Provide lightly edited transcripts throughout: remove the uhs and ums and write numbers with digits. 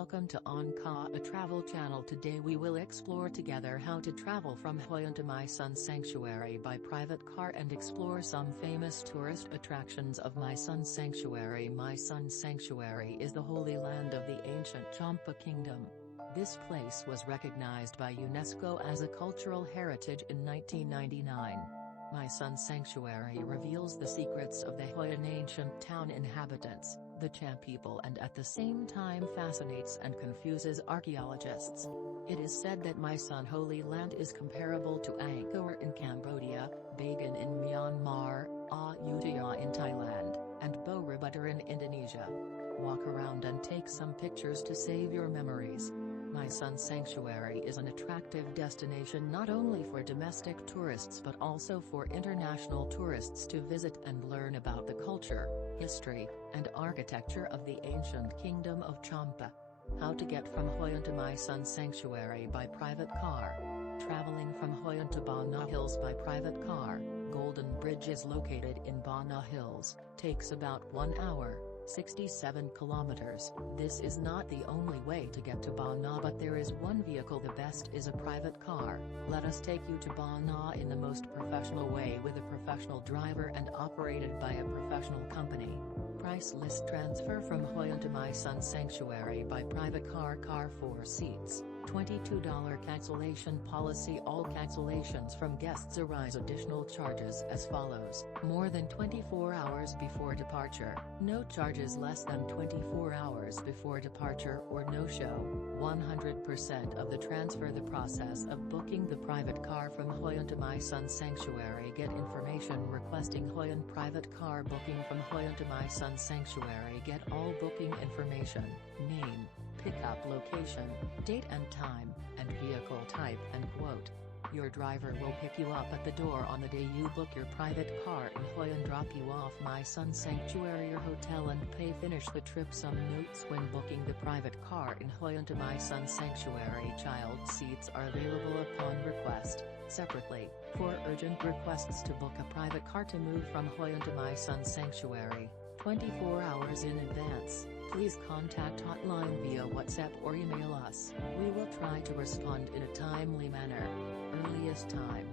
welcome to Khoa, a travel channel. Today we will explore together how to travel from Hoi An to My Son Sanctuary by private car and explore some famous tourist attractions of My Son Sanctuary. My Son Sanctuary is the holy land of the ancient Champa kingdom. This place was recognized by UNESCO as a cultural heritage in 1999. My Son Sanctuary reveals the secrets of the Hoi An ancient town inhabitants, the Cham people, and at the same time fascinates and confuses archaeologists. It is said that My Son Holy Land is comparable to Angkor in Cambodia, Bagan in Myanmar, Ayutthaya in Thailand, and Borobudur in Indonesia. Walk around and take some pictures to save your memories. My Son Sanctuary is an attractive destination not only for domestic tourists but also for international tourists to visit and learn about the culture, history, and architecture of the ancient kingdom of Champa. How to get from Hoi An to My Son Sanctuary by private car. Traveling from Hoi An to Ba Na Hills by private car. Golden Bridge is located in Ba Na Hills, takes about 1 hour. 67 kilometers. This is not the only way to get to Ba Na, but there is one vehicle. The best is a private car. Let us take you to Ba Na in the most professional way with a professional driver and operated by a professional company. Price list: transfer from Hoi An to My Son Sanctuary by private car. Car 4 seats, $22. Cancellation policy: all cancellations from guests arise additional charges as follows: more than 24 hours before departure, no charges; less than 24 hours before departure or no-show, 100% of the transfer. The process of booking the private car from Hoi An to My Son Sanctuary. Get information requesting Hoi An private car booking from Hoi An to My Son Sanctuary. Get all booking information, name, pickup location, date and time, and vehicle type and quote. Your driver will pick you up at the door on the day you book your private car in Hoi An, drop you off My Son Sanctuary or hotel and pay. Finish the trip. Some notes when booking the private car in Hoi An to My Son Sanctuary: child seats are available upon request, separately, for urgent requests to book a private car to move from Hoi An to My Son Sanctuary, 24 hours in advance. Please contact hotline via WhatsApp or email us. We will try to respond in a timely manner. Earliest time.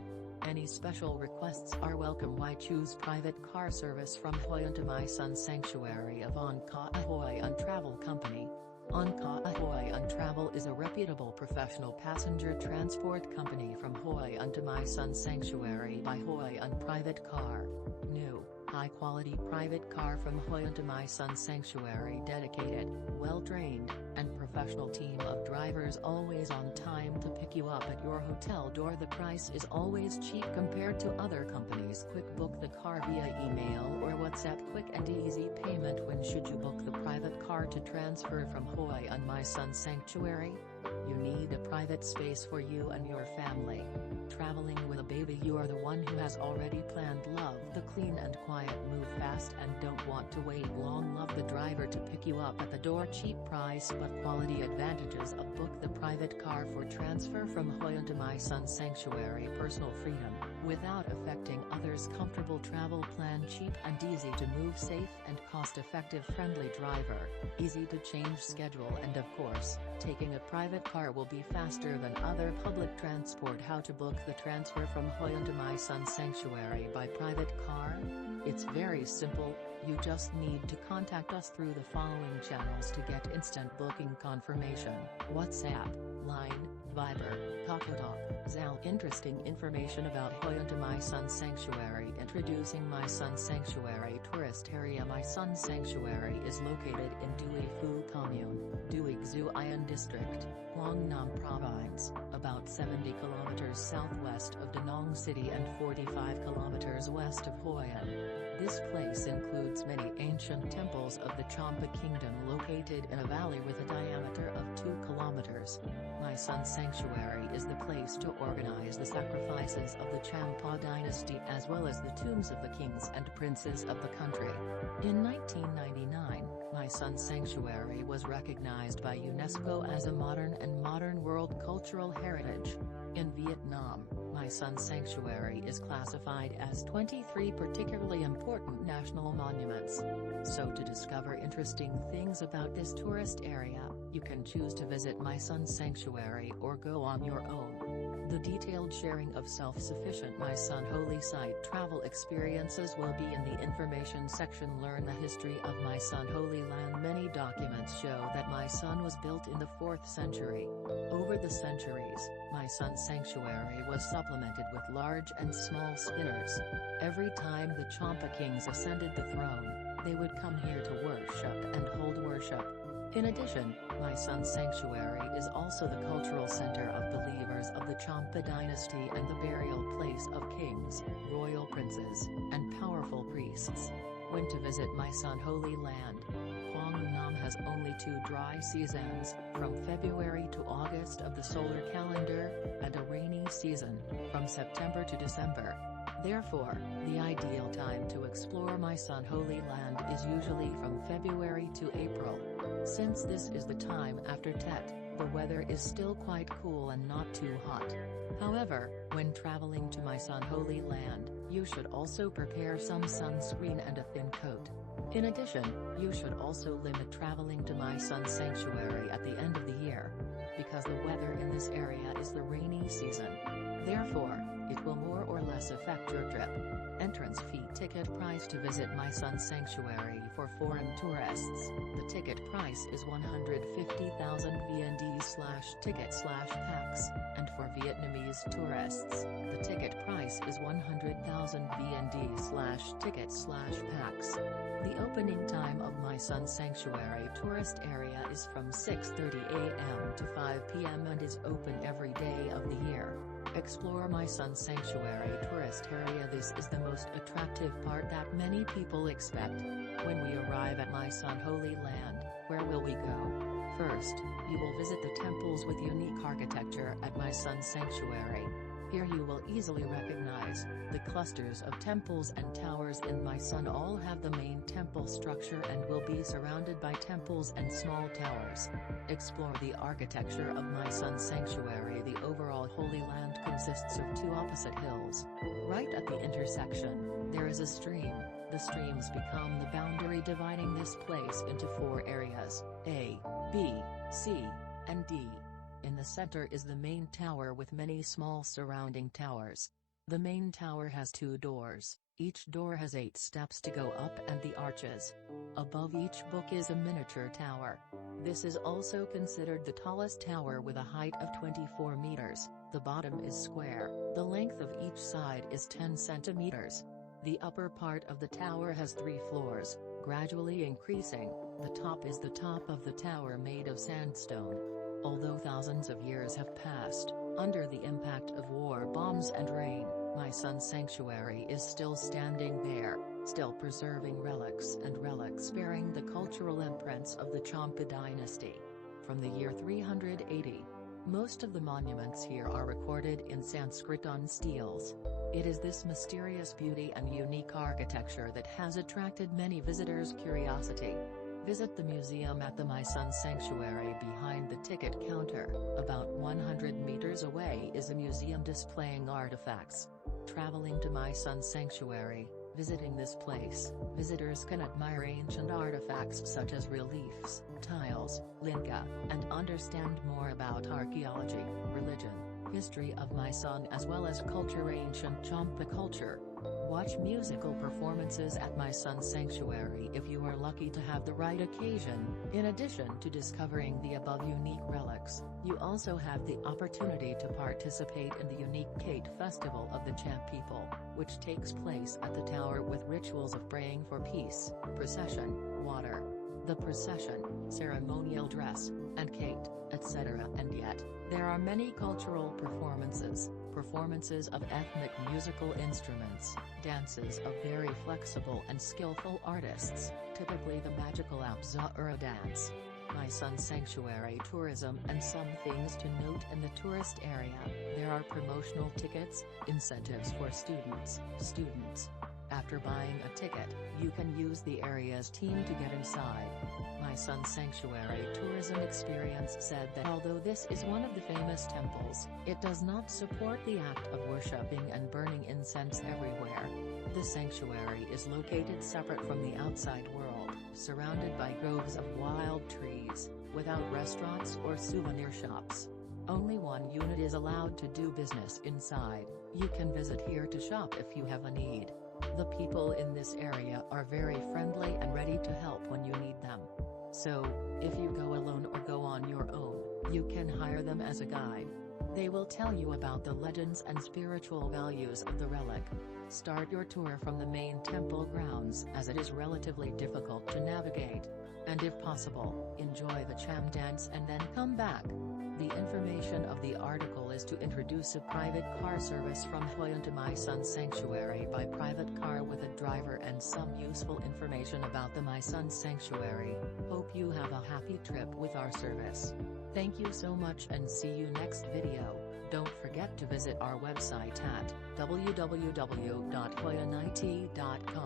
Any special requests are welcome. Why choose private car service from Hoi An to My Son Sanctuary of Khoa Hoi An Travel Company? Khoa Hoi An Travel is a reputable professional passenger transport company from Hoi An to My Son Sanctuary by Hoi An Private Car. New, high-quality private car from Hoi An to My Son Sanctuary. Dedicated, well-trained, and professional team of drivers always on time to pick you up at your hotel door. The price is always cheap compared to other companies. Quick book the car via email or WhatsApp. Quick and easy payment. When should you book the private car to transfer from Hoi An My Son Sanctuary? You need a private space for you and your family. Traveling with a baby: you are the one who has already planned. Love the clean and quiet, move fast and don't want to wait long. Love the driver to pick you up at the door. Cheap price but quality advantages of book the private car for transfer from Hoi An to My Son Sanctuary. Personal freedom, without affecting others. Comfortable travel plan. Cheap and easy to move. Safe and cost-effective. Friendly driver, easy to change schedule, and of course, taking a private car will be faster than other public transport. How to book the transfer from Hoi An to My Son Sanctuary by private car? It's very simple. You just need to contact us through the following channels to get instant booking confirmation: WhatsApp, Line, Viber, KakaoTalk, Zelle. Interesting information about Hoi An to My Son Sanctuary. Introducing My Son Sanctuary Tourist Area. My Son Sanctuary is located in Dui Phu Commune, Duig Zu Ion District, Quang Nam Province, about 70 kilometers southwest of Da Nang City and 45 kilometers west of Hoi An. This place includes many ancient temples of the Champa kingdom located in a valley with a diameter of 2 kilometers. My Son Sanctuary is the place to organize the sacrifices of the Champa dynasty as well as the tombs of the kings and princes of the country. In 1999, My Son Sanctuary was recognized by UNESCO as a modern world cultural heritage. In Vietnam, My Son Sanctuary is classified as 23 particularly important national monuments. So to discover interesting things about this tourist area, you can choose to visit My Son Sanctuary or go on your own. The detailed sharing of self-sufficient My Son Holy Site travel experiences will be in the information section. Learn the history of My Son Holy Land. Many documents show that My Son was built in the 4th century. Over the centuries, My Son Sanctuary was supplemented with large and small spinners. Every time the Champa kings ascended the throne, they would come here to worship and hold worship. In addition, My Son Sanctuary is also the cultural center of believers of the Champa dynasty and the burial place of kings, royal princes, and powerful priests. When to visit My Son Holy Land? Nam has only 2 dry seasons, from February to August of the solar calendar, and a rainy season, from September to December. Therefore, the ideal time to explore My Son Holy Land is usually from February to April. Since this is the time after Tet, the weather is still quite cool and not too hot. However, when traveling to My Son Holy Land, you should also prepare some sunscreen and a thin coat. In addition, you should also limit traveling to My Son Sanctuary at the end of the year, because the weather in this area is the rainy season. Therefore, it will more or less affect your trip. Entrance fee. Ticket price to visit My Son Sanctuary for foreign tourists. The ticket price is 150,000 VND/ticket/tax, and for Vietnamese tourists, the ticket price is 100,000 VND/ticket/tax. The opening time of My Son Sanctuary tourist area is from 6:30 a.m. to 5 p.m. and is open every day of the year. Explore My Son Sanctuary tourist area. This is the most attractive part that many people expect. When we arrive at My Son Holy Land, where will we go? First, you will visit the temples with unique architecture at My Son Sanctuary. Here you will easily recognize the clusters of temples and towers in My Son. All have the main temple structure and will be surrounded by temples and small towers. Explore the architecture of My Son Sanctuary. The overall Holy Land consists of 2 opposite hills. Right at the intersection, there is a stream. The streams become the boundary dividing this place into 4 areas, A, B, C, and D. In the center is the main tower with many small surrounding towers. The main tower has 2 doors, each door has 8 steps to go up and the arches. Above each book is a miniature tower. This is also considered the tallest tower with a height of 24 meters. The bottom is square, the length of each side is 10 centimeters. The upper part of the tower has 3 floors, gradually increasing. The top is the top of the tower made of sandstone. Although thousands of years have passed, under the impact of war bombs and rain, My Son Sanctuary is still standing there, still preserving relics bearing the cultural imprints of the Champa dynasty. From the year 380, most of the monuments here are recorded in Sanskrit on steels. It is this mysterious beauty and unique architecture that has attracted many visitors' curiosity. Visit the museum at the My Son Sanctuary behind the ticket counter. About 100 meters away is a museum displaying artifacts. Traveling to My Son Sanctuary, visiting this place, visitors can admire ancient artifacts such as reliefs, tiles, linga, and understand more about archaeology, religion, history of My Son as well as culture. Ancient Champa culture. Watch musical performances at My Son Sanctuary if you are lucky to have the right occasion. In addition to discovering the above unique relics, you also have the opportunity to participate in the unique Kate Festival of the Champ people, which takes place at the tower with rituals of praying for peace, procession, water, the procession, ceremonial dress, and Kate, etc. And yet, there are many cultural performances of ethnic musical instruments, dances of very flexible and skillful artists, typically the magical Apsara dance. My Son Sanctuary tourism and some things to note in the tourist area. There are promotional tickets, incentives for students. After buying a ticket, you can use the area's team to get inside. My Sun Sanctuary Tourism Experience said that although this is one of the famous temples, it does not support the act of worshipping and burning incense everywhere. The sanctuary is located separate from the outside world, surrounded by groves of wild trees, without restaurants or souvenir shops. Only one unit is allowed to do business inside. You can visit here to shop if you have a need. The people in this area are very friendly and ready to help when you need them. So, if you go alone or go on your own, you can hire them as a guide. They will tell you about the legends and spiritual values of the relic. Start your tour from the main temple grounds as it is relatively difficult to navigate. And if possible, enjoy the cham dance and then come back. The information of the article is to introduce a private car service from Hoi An to My Sun Sanctuary by private car with a driver and some useful information about the My Sun Sanctuary. Hope you have a happy trip with our service. Thank you so much and see you next video. Don't forget to visit our website at www.hoianit.com.